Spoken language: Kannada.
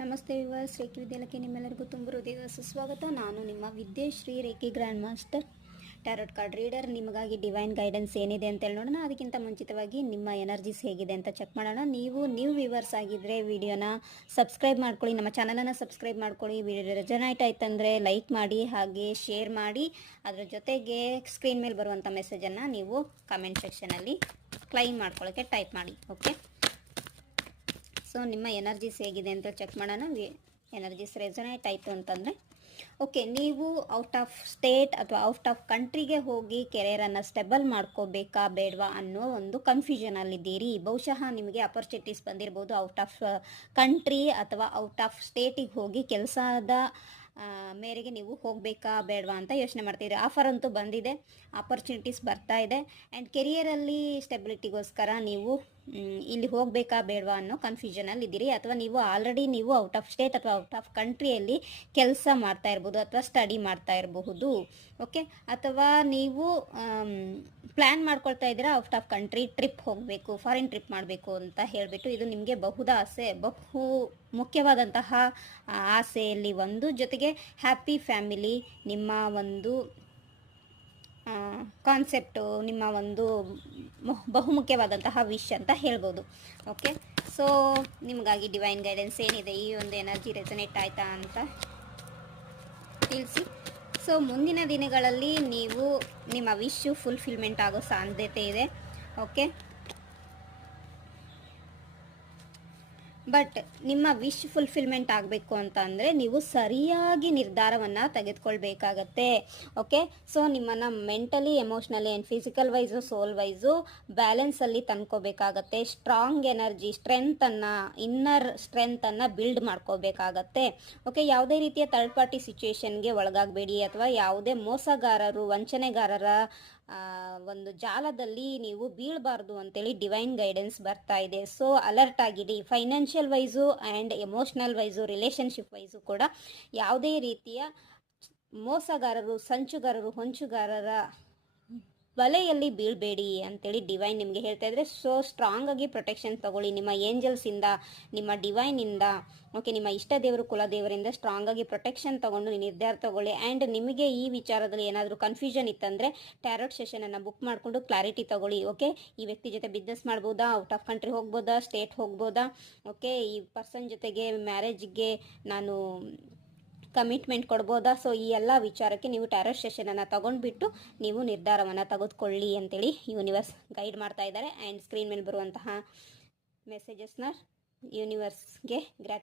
ನಮಸ್ತೆ ವಿವರ್ಸ್, ರೇಖಿ ವಿದ್ಯಾಲಯಕ್ಕೆ ನಿಮ್ಮೆಲ್ಲರಿಗೂ ತುಂಬ ಹೃದಯದ ಸುಸ್ವಾಗತ. ನಾನು ನಿಮ್ಮ Vidyashree reiki grand master tarot card reader. ನಿಮಗಾಗಿ ಡಿವೈನ್ ಗೈಡೆನ್ಸ್ ಏನಿದೆ ಅಂತ ಹೇಳಿ ನೋಡೋಣ. ಅದಕ್ಕಿಂತ ಮುಂಚಿತವಾಗಿ ನಿಮ್ಮ ಎನರ್ಜೀಸ್ ಹೇಗಿದೆ ಅಂತ ಚೆಕ್ ಮಾಡೋಣ. ನೀವು ವಿವರ್ಸ್ ಆಗಿದ್ದರೆ ವಿಡಿಯೋನ ಸಬ್ಸ್ಕ್ರೈಬ್ ಮಾಡ್ಕೊಳ್ಳಿ, ನಮ್ಮ ಚಾನಲನ್ನು ಸಬ್ಸ್ಕ್ರೈಬ್ ಮಾಡ್ಕೊಳ್ಳಿ. ವಿಡಿಯೋ ರೆಜನೇಟ್ ಆಯ್ತಂದರೆ ಲೈಕ್ ಮಾಡಿ, ಹಾಗೆ ಶೇರ್ ಮಾಡಿ. ಅದರ ಜೊತೆಗೆ ಸ್ಕ್ರೀನ್ ಮೇಲೆ ಬರುವಂಥ ಮೆಸೇಜನ್ನು ನೀವು ಕಮೆಂಟ್ ಸೆಕ್ಷನಲ್ಲಿ ಕ್ಲೈಮ್ ಮಾಡ್ಕೊಳ್ಳೋಕ್ಕೆ ಟೈಪ್ ಮಾಡಿ. ಓಕೆ, ಸೊ ನಿಮ್ಮ ಎನರ್ಜೀಸ್ ಹೇಗಿದೆ ಅಂತ ಚೆಕ್ ಮಾಡೋಣ. ಎನರ್ಜೀಸ್ ರೆಸನೇಟ್ ಆಯಿತು ಅಂತಂದರೆ ಓಕೆ, ನೀವು ಔಟ್ ಆಫ್ ಸ್ಟೇಟ್ ಅಥವಾ ಔಟ್ ಆಫ್ ಕಂಟ್ರಿಗೆ ಹೋಗಿ ಕೆರಿಯರನ್ನು ಸ್ಟೆಬಲ್ ಮಾಡ್ಕೋಬೇಕಾ ಬೇಡವಾ ಅನ್ನೋ ಒಂದು ಕನ್ಫ್ಯೂಷನಲ್ಲಿದ್ದೀರಿ. ಬಹುಶಃ ನಿಮಗೆ ಅಪರ್ಚುನಿಟೀಸ್ ಬಂದಿರ್ಬೋದು ಔಟ್ ಆಫ್ ಕಂಟ್ರಿ ಅಥವಾ ಔಟ್ ಆಫ್ ಸ್ಟೇಟಿಗೆ ಹೋಗಿ ಕೆಲಸದ ಮೇರೆಗೆ ನೀವು ಹೋಗಬೇಕಾ ಬೇಡವಾ ಅಂತ ಯೋಚನೆ ಮಾಡ್ತಿದ್ದೀರಿ. ಆಫರ್ ಅಂತೂ ಬಂದಿದೆ, ಆಪರ್ಚುನಿಟೀಸ್ ಬರ್ತಾ ಇದೆ. ಆ್ಯಂಡ್ ಕೆರಿಯರಲ್ಲಿ ಸ್ಟೆಬಿಲಿಟಿಗೋಸ್ಕರ ನೀವು ಇಲ್ಲಿ ಹೋಗಬೇಕಾ ಬೇಡವಾ ಅನ್ನೋ ಕನ್ಫ್ಯೂಷನಲ್ಲಿ ಇದ್ದೀರಿ. ಅಥವಾ ನೀವು ಆಲ್ರೆಡಿ ಔಟ್ ಆಫ್ ಸ್ಟೇಟ್ ಅಥವಾ ಔಟ್ ಆಫ್ ಕಂಟ್ರಿಯಲ್ಲಿ ಕೆಲಸ ಮಾಡ್ತಾ ಇರ್ಬೋದು ಅಥವಾ ಸ್ಟಡಿ ಮಾಡ್ತಾ ಇರಬಹುದು. ಓಕೆ, ಅಥವಾ ನೀವು ಪ್ಲ್ಯಾನ್ ಮಾಡ್ಕೊಳ್ತಾ ಇದ್ದೀರಾ ಔಟ್ ಆಫ್ ಕಂಟ್ರಿ ಟ್ರಿಪ್ ಹೋಗಬೇಕು, ಫಾರಿನ್ ಟ್ರಿಪ್ ಮಾಡಬೇಕು ಅಂತ ಹೇಳಿಬಿಟ್ಟು. ಇದು ನಿಮಗೆ ಬಹು ಮುಖ್ಯವಾದಂತಹ ಆಸೆಯಲ್ಲಿ ಒಂದು. ಜೊತೆಗೆ ಹ್ಯಾಪಿ ಫ್ಯಾಮಿಲಿ ನಿಮ್ಮ ಒಂದು ಕಾನ್ಸೆಪ್ಟು, ನಿಮ್ಮ ಒಂದು ಬಹುಮುಖ್ಯವಾದಂತಹ ವಿಶ್ ಅಂತ ಹೇಳ್ಬೋದು. ಓಕೆ, ಸೊ ನಿಮಗಾಗಿ ಡಿವೈನ್ ಗೈಡೆನ್ಸ್ ಏನಿದೆ, ಈ ಒಂದು ಎನರ್ಜಿ ರೆಸನೇಟ್ ಆಯಿತಾ ಅಂತ ತಿಳಿಸಿ. ಸೊ ಮುಂದಿನ ದಿನಗಳಲ್ಲಿ ನಿಮ್ಮ ವಿಶ್ಶು ಫುಲ್ಫಿಲ್ಮೆಂಟ್ ಆಗೋ ಸಾಧ್ಯತೆ ಇದೆ. ಓಕೆ, ಬಟ್ ನಿಮ್ಮ ವಿಶ್ ಫುಲ್ಫಿಲ್ಮೆಂಟ್ ಆಗಬೇಕು ಅಂತ ಅಂದರೆ ನೀವು ಸರಿಯಾಗಿ ನಿರ್ಧಾರವನ್ನು ತೆಗೆದುಕೊಳ್ಬೇಕಾಗತ್ತೆ. ಓಕೆ, ಸೊ ನಿಮ್ಮನ್ನು mentally, emotionally and physical wise, soul wise ಬ್ಯಾಲೆನ್ಸಲ್ಲಿ ತಂದ್ಕೋಬೇಕಾಗತ್ತೆ. ಸ್ಟ್ರಾಂಗ್ ಎನರ್ಜಿ, ಇನ್ನರ್ ಸ್ಟ್ರೆಂತನ್ನು ಬಿಲ್ಡ್ ಮಾಡ್ಕೋಬೇಕಾಗತ್ತೆ. ಓಕೆ, ಯಾವುದೇ ರೀತಿಯ ಥರ್ಡ್ ಪಾರ್ಟಿ ಸಿಚುವೇಶನ್ಗೆ ಒಳಗಾಗಬೇಡಿ, ಅಥವಾ ಯಾವುದೇ ಮೋಸಗಾರರು, ವಂಚನೆಗಾರರ ಒಂದು ಜಾಲದಲ್ಲಿ ನೀವು ಬೀಳಬಾರ್ದು ಅಂತೇಳಿ ಡಿವೈನ್ ಗೈಡೆನ್ಸ್ ಬರ್ತಾ ಇದೆ. ಸೊ ಅಲರ್ಟ್ ಆಗಿಡಿ. Financial wise and emotional wise, relationship wise ಕೂಡ ಯಾವುದೇ ರೀತಿಯ ಮೋಸಗಾರರು, ಸಂಚುಗಾರರು, ಹೊಂಚುಗಾರರ ಬಲೆಯಲ್ಲಿ ಬೀಳಬೇಡಿ ಅಂತೇಳಿ ಡಿವೈನ್ ನಿಮಗೆ ಹೇಳ್ತಾ ಇದ್ರೆ. ಸೊ ಸ್ಟ್ರಾಂಗ್ ಆಗಿ ಪ್ರೊಟೆಕ್ಷನ್ ತಗೊಳ್ಳಿ ನಿಮ್ಮ ಏಂಜಲ್ಸಿಂದ, ನಿಮ್ಮ ಡಿವೈನಿಂದ. ಓಕೆ, ನಿಮ್ಮ ಇಷ್ಟ ದೇವರು, ಕುಲದೇವರಿಂದ ಸ್ಟ್ರಾಂಗ್ ಆಗಿ ಪ್ರೊಟೆಕ್ಷನ್ ತಗೊಂಡು ನಿರ್ಧಾರ ತಗೊಳ್ಳಿ. ಆ್ಯಂಡ್ ನಿಮಗೆ ಈ ವಿಚಾರದಲ್ಲಿ ಏನಾದರೂ ಕನ್ಫ್ಯೂಷನ್ ಇತ್ತಂದರೆ ಟ್ಯಾರೋಟ್ ಸೆಷನನ್ನು ಬುಕ್ ಮಾಡಿಕೊಂಡು ಕ್ಲಾರಿಟಿ ತಗೊಳ್ಳಿ. ಓಕೆ, ಈ ವ್ಯಕ್ತಿ ಜೊತೆ ಬಿಸ್ನೆಸ್ ಮಾಡ್ಬೋದಾ, ಔಟ್ ಆಫ್ ಕಂಟ್ರಿ ಹೋಗ್ಬೋದಾ, ಸ್ಟೇಟ್ ಹೋಗ್ಬೋದಾ, ಓಕೆ, ಈ ಪರ್ಸನ್ ಜೊತೆಗೆ ಮ್ಯಾರೇಜ್ಗೆ ನಾನು ಕಮಿಟ್ಮೆಂಟ್ ಕೊಡ್ಬೋದಾ. ಸೊ ಈ ಎಲ್ಲ ವಿಚಾರಕ್ಕೆ ನೀವು ಟ್ಯಾರೋಟ್ ಸೆಷನನ್ನು ತಗೊಂಡ್ಬಿಟ್ಟು ನೀವು ನಿರ್ಧಾರವನ್ನು ತೆಗೆದುಕೊಳ್ಳಿ ಅಂತೇಳಿ ಯೂನಿವರ್ಸ್ ಗೈಡ್ ಮಾಡ್ತಾ ಇದ್ದಾರೆ. ಆ್ಯಂಡ್ ಸ್ಕ್ರೀನ್ ಮೇಲೆ ಬರುವಂತಹ ಮೆಸೇಜಸ್ನ ಯೂನಿವರ್ಸ್ಗೆ